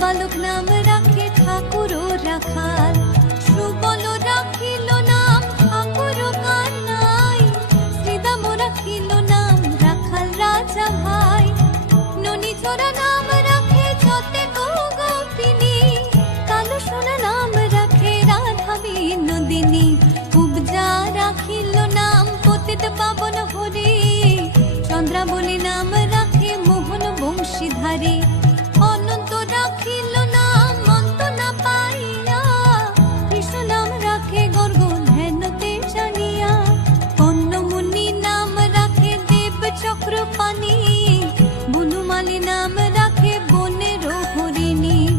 বালক নাম রাখে ঠাকুর রাখাল, সুবল রাখিল নাম ঠাকুর কানাই, শ্রীদাম রাখিল নাম রাখাল রাজা ভাই, ননী চোরা নাম রাখে যতে গোপিনী, কালো সোনা নাম রাখে রাধা বিনোদিনী, উপজা রাখিল নাম পতিত পাবন হরি, চন্দ্রাবলী নাম